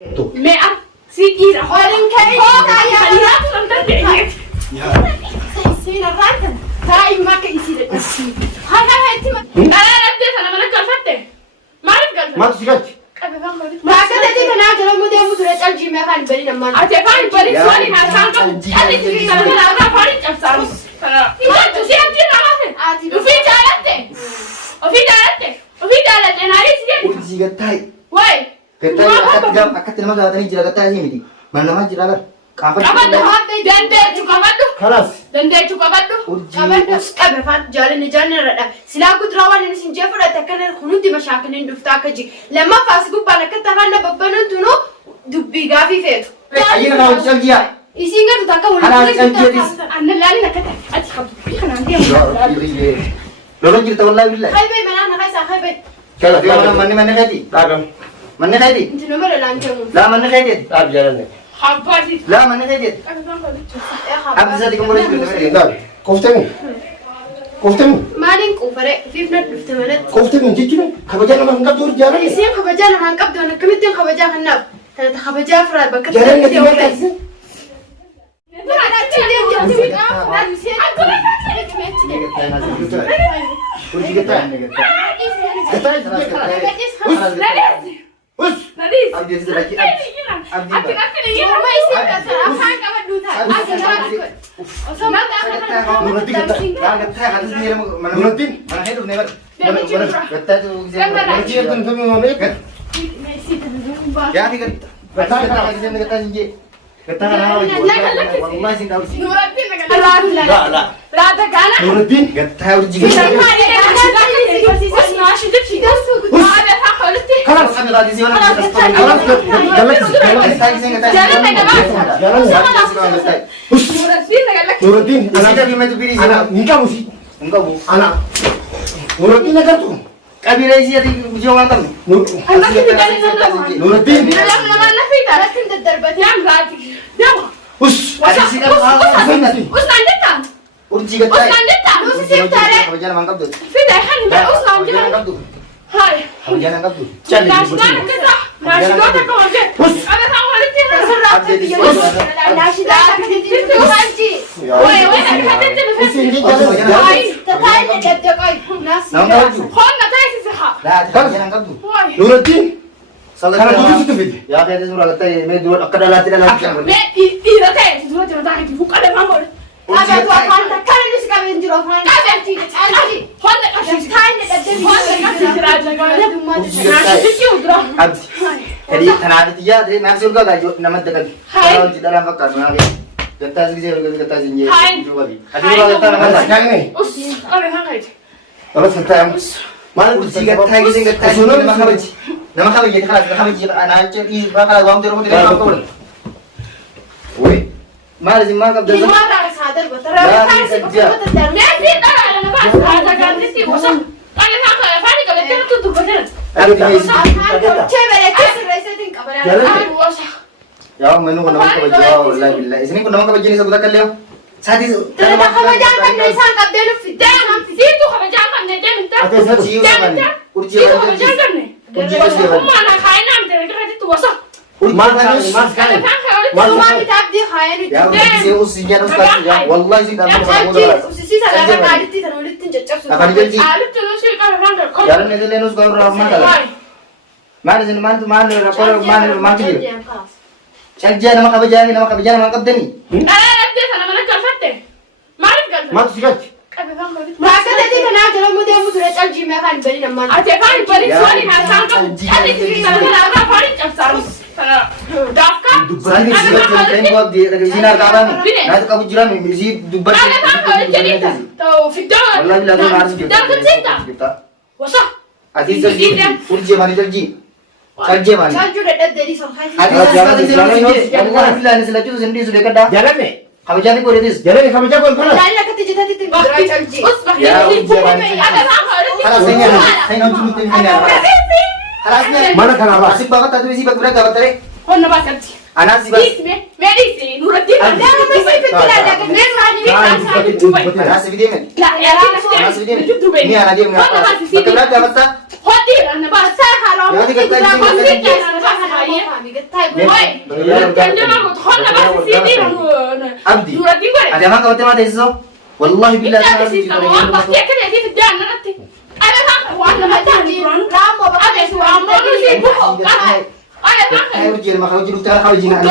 مئة سيدي حوالين كيف خليها تنتهي يصير الراتب هاي ما كيصير التسيب هاي انت انا رديت انا ما نقلت ما عرفت ما تسكت ما كنت دي انا جرى مودي مودي الجي ما كان بني لما اتفاني بني سوري ما سان قال في انا لا فاري افسر ما تسي انت ما وفي جالته انا عايز urjii gattaay واي akkatti nama gaafatanii jira gattaay isii miti mana namaa jira agar qabaddu dandeechu qabaddu kalaas dandeechu qabaddu qabaddu qabe faan jaalanni jaallarradha silaa gudrawaan inni sin jeefudhate akkana hunutti mashaakiniin dhuftaa akka ji lamma faas gubbaan akka tafaanna babbanuun tunu dubbii gaafii feetu ayyina naa hojii caljiyaa isiin gadu takka walitti annan laalin akka ta'e ati qabdu kanaan deemu lola jirta wallaahi billahi haybay manaan haqaysaa haybay kala fi manni khayti dhaagam manni khayti inti nama lalaanjamu laa manni khayti dhaab jaalanne habbaati laa manni khayti abdi sadi kamura jirta dhaab koftemu maaliin quufare fiifna dhufte manatti koftemu jechuun kabajaa nama hin qabdu jaalanne isiin kabajaa namaan qabdu akkamittiin kabajaa kannaaf tanata kabajaa firaa bakka jaalanne ti martaasi urjii gattaay abdi sadi laki nuratti gattaay hadis ni mana nuratti mana hedu never gattaay tu urjii gattaay tu mana ya ti gattaay gattaay sinje gattaay kana wallahi sin daursi لا تكانا nuruddin gattaay urjii خلاص انا غادي زي وانا خلاص nuruddin ana enggak musi enggak bu ana nuruddin agar tuh kabira isi ati jawa kan nuruddin us ada sih kan urji gatai jangan mangkap tuh jangan mangkap tuh هاي jangan mangkap tuh cari nuruddin karena tuh itu fit ya kayak itu surat tadi me dua akada lati lati me ira teh surat surat tadi bukan ada kamu ada tuh apa kan ini sekarang jero fan kabe alji hon ashi time da dadi hon da jira jaga na shi udra abdi jadi tanah itu ya jadi masih juga gajo nama dekat kalau di dalam bekas mana gatas gitu gatas ini coba di ada juga gatas nama yang ini us ada hangai kalau setelah mana urji gatai gitu gatas nama khabar jadi خلاص khabar jadi anak ini bakal gua ambil rumah tidak mampu woi mana sih mana kabel ما تعرف هذا البتر تعرف البتر ما في ترى انا بس هذا كان نسي بس انا هاخذ فاني قبل تنتو تبتر ada di sini cewek kasih resetin kabar ya menu kau nama kabel jauh lah billah sini kau nama kabel jenis aku tak kalian saat itu ternyata kabajan kan nisan kabel fidam itu kabajan kan nede minta ada saat cium kan urji kabajan kan nih mana kain am ternyata kan itu wasa mas kan cuma بتعدي خاين ya urji sih usinya harus kasih ya wallahi sih dalam أجي وسيسي سلامة قاعدتي تنولد تنجتشف akan janji قالت له شيء قال رانك jalan itu lenus kau ramah kan mana sini mana rapor mana mati kerja nama kabajan nama kabdeni أنا رديت أنا ما نقلت ما عرفت قلت ما تسكت ما كنت أديت أنا أجل مودي مودي الجي ما كان بني لما أتفاني بني سوري ما سان قال أديت في سلامة أنا فاري أفسر دافكا dubbani sih kan buat di sinar kawan nah itu kamu jiran misi dubban أنا فاهم جديد تو في الدار wallahi bilang aku harus في الدار كنت kita وصح adi janji urji mani janji kerja mani شاجو ردد صار خايف wallahi bilang ini selaju sendiri sudah kada jalan nih kamu jangan ikut itu jalan nih kamu jago kan لا لا كنت جيت هتي تنقرا جلجي ya أنا فاهم خلاص saya nonton ini خلاص mana kenapa asik banget tadi sih bak berapa tadi هون نبات كنتي أنا سيبا اسمه ميريسي نور الدين أبدي. لا ما يصير في الكلام لكن ليش هذه أنا سيبي ديمن لا يا أنا سيبي ديمن مي أنا ديمن بكمل أنت أبدا خدي أنا بس ساحر يا ودي قلت لك لا سيبي بس قلت لك أنا بس هاي وين كان جماعة مدخلنا بس سيدي أبدي نور الدين وين أنا ما كنت ما تيسو والله بالله لا بس يسمعون بس كده يجي في الجنة نتي أنا فاهم وأنا ما تعرف رام أنا سوى عمرو يسيب أنا فاهم هاي وجهي ما خرج له ترى خرج هنا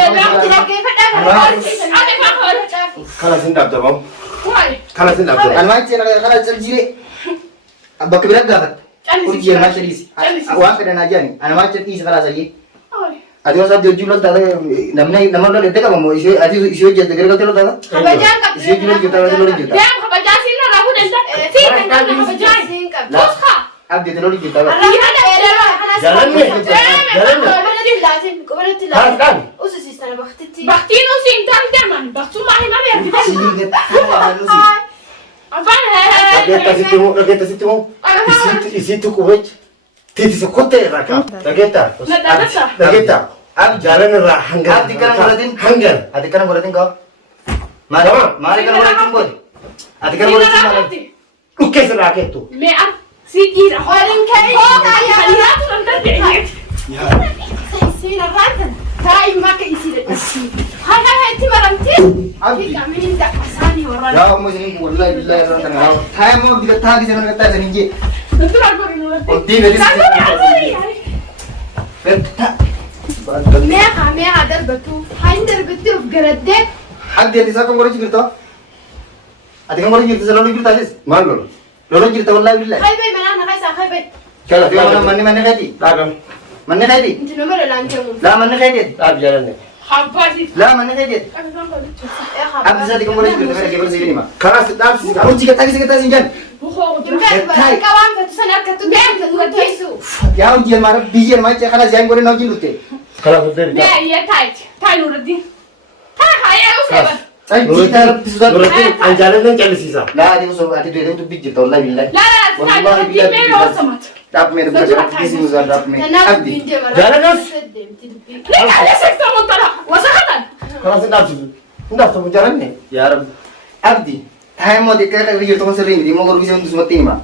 خلاص انت تمام واي خلاص انت أنا ما أنت أنا خلاص تجري أبغى كبيرة قافت وجهي ما تريس وأنا أنا جاني أنا ما تريس خلاص أجي أدي وصل جوجل ترى نمنا لو لتك كم إيشو أدي إيشو جد كذا كذا ترى إيشو جوجل جدا جوجل جدا دام خبجان سينا راهو دلتا سينا خبجان لا أبدي تلوري جدا بختينو سين تام تمن بختو ما هي ما بيرتدي Lageta situ isitu kuwait titi sekote raka lageta ab jalan ra hangar Abdi kan muratin hangar Adi kan muratin kau Mari mari kan muratin kau Adi kan muratin malam uke serake tu मैं अब सीधी होलिंग खेल खलिया तो अंदर देंगे सीना रातन تاي ما كيسي لك هاي انت مرمتي Abdi في كاملين دك اساني ورا Ya Allah sini wallahi billahi orang tengah Thai mau kita thah kita nak kata sini je انتوا راكم نقول Oh dia dari ميها دربتو هاي دربتو في جردك Hak dia disa kamu orang cerita Adi kamu orang cerita selalu cerita aja malu Lalu cerita wallahi billahi هاي بي منانا هاي ساخاي بي kalau Dia mana mana kadi dalam Mana kadi انت نمر لانجمو La mana kadi ab jalan ni حباتي La mana kadi Abdi sadi kamu orang cerita mereka bersih ini mah kalau sedap sih Kamu jika tadi kita sini jan كمان فتسنر كتو بين كتو Ya ujian marah bijian macam kalau jangan kau nak ujian lute kalau sedap لا هي تاي نور الدين تاي هاي اوسبا Ay kita sudah Nurutin ang jalan ni jadi sisa La dia usah adi dia itu bijir tahu wallahi billahi لا لا تاي نور الدين مين اوسمت Tap me berkata di sini usah tap me Abdi jalan kan ليه على سكتة منطلق وسخطا kalau sedap sih sedap tu jalan ni Ya Rab Abdi Thai mau dekat lagi tu masih ring di mau guru bisa untuk semua tim mah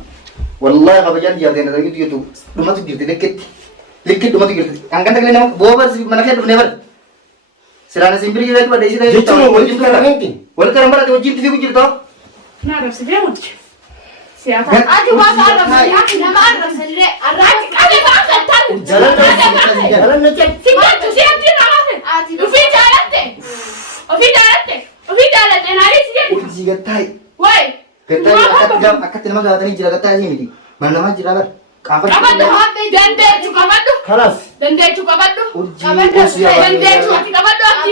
Wallahi kalau jangan dia ada lagi tu rumah tu gitu deket rumah tu gitu angkat lagi nama bawa sih mana kan never Selana simpri kita tu pada isi tadi jadi mau wajib kan nanti Walau kan mana tu wajib tu gitu نعرف سيفيموت سياسة Gan- أنا ما أعرف أنا ما أعرف سلري أراك أنا ما أعرف jalan ni jalan ni cek سيبت سيبت نعرف وفي جالته وفي جالته أنا عايز جد Uji gatai واي Gatai akat nama gatai ni jira gatai sih miti Mana nama jira ber Kapan كمادو دندé شو كمادو خلاص دندé شو كمادو Uji دندé شو أنت كمادو أنت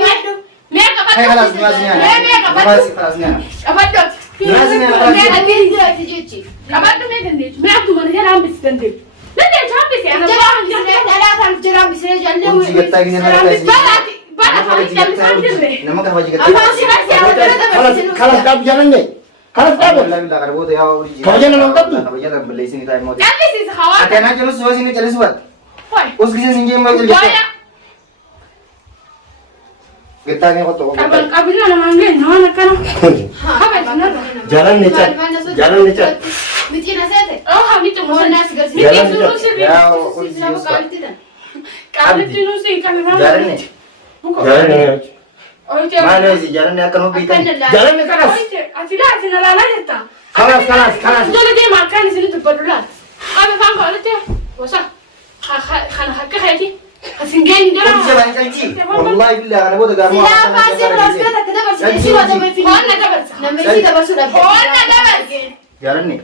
مين Hai كمادو kelas kelasnya مين كمادو Kelas kelasnya كمادو Kelasnya مين دندé كمادو مين دندé مين أنتم من هنا عم بس دندé دندé شو عم بس أنا ما عم بس Uji gatai gini mana kelas Nama kan uji gatai kalau sedap jalan ni kalau sedap Wallahi billahi kalau tu ya uji Kau jangan nonton tu. Kalau jangan beli sini tay mau Jangan sih kawan. Ada nak jalan suas ini jalan suat Woi. Us kisah sini mau jalan Woi. Gatai ni kotor Kapan kapan nak manggil? Mana kan? Kapan benar? jalan ni cek jalan ni cek Oh, kami tu mau nasi gasi. Jalan Ini juga. suruh sih. Ya uji suat Kami tu nusi kami mana? Jalan ni jalan ni Oh, itu. Mana sih jalan ni akan mau bitan jalan ni keras Oh, itu. Atina atina lala jeta. keras keras Jadi dia makan di sini tu berdulat. Kami faham kalau itu. Wasa. Khana hakka haji. Asinggen dia. Uji jalan janji Wallahi billahi kalau tu gamu Kau nak dapat. Kau nak dapat. Jalan ni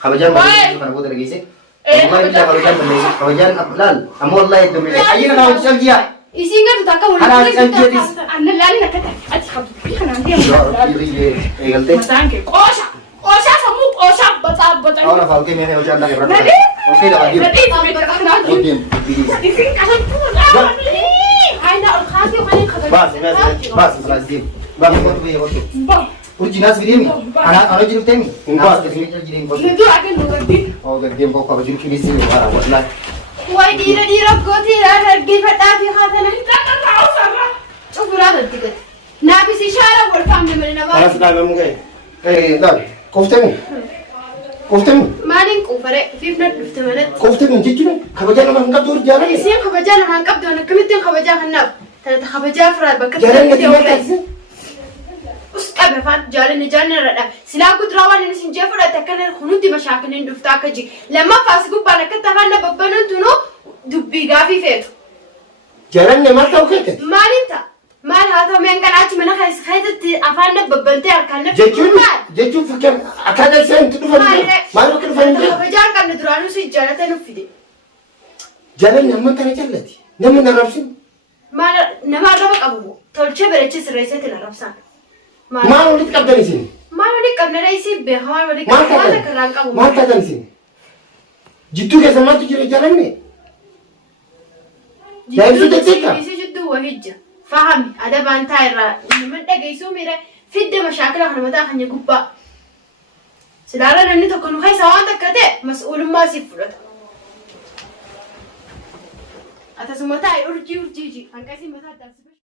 kalau jangan beli mana buat lagi sih Wallahi billahi kalau jangan beli kalau jangan lal Amu wallahi itu beli Ayo nak kau janji ya Isingan tu tak kau Hana janji dis Anda lali nak kata. Aji kau. Kan anda yang Ya lali. ini galte Masangke. Osha samu osha bata. Ahora falke ni uji anda kerana Nadi. Oke dah bagi Nadi sebentar. Odin bidi Isin kasih tu. Hai nak khasi khani khasi. bas kelas dia bang kau tu kau tu Bang. Uji nas bidi ni anak jadi temi bas jadi jadi kau tu Itu ada nurutin. Oh gede kau kau jadi kini sini wallahi Wai dira dira go dira hargi fata fi khatana. Kita tak tahu sama. فهمني من أنا خلاص ما. لا ما ممكن دار كفتني مالين كوفرة في فنان افتمنت. كفتني جيتني خبجانا ما نقدر جاري إسين خبجان ما نقبض أنا كميتين خبجان خناب. ترى خبجان فراد بكتير. جاري نتيجة أبى فات جالني جالني ردا سلا كنت روان نسين جفرة تكنن خنودي مشاكل ندفتاك جي لما فاسقوا بالك تفعلنا ببنون تنو دبي غافي فيت جاري ما توقيت مال انت مال هذا من كان عاتي من خيس خيتت أفعلنا ببنتي أركان جيتون فكر أكاد سين تدفن ما لو كده فين فجأة كان ندرانو سجالة تنفيدي جاري نعم ترى جلتي نعم نرابسين مال نما ربك أبوه تولش بريتش سريسة الرابسان ما ولد كابتن سين ما ولد كابتن رئيسي بهما ولد ما كابتن كابتن ما كابتن سين جيتو كذا ما تجري جاري جدو جدو وهجة فهمي هذا بانتاير من دقيسو ميرا فيد مشاكل احنا متى خني غبا سدارا نني تكون خي سوانت كته مسؤول ما سيفرت اتسمتاي ارجي ارجي انكاسي متى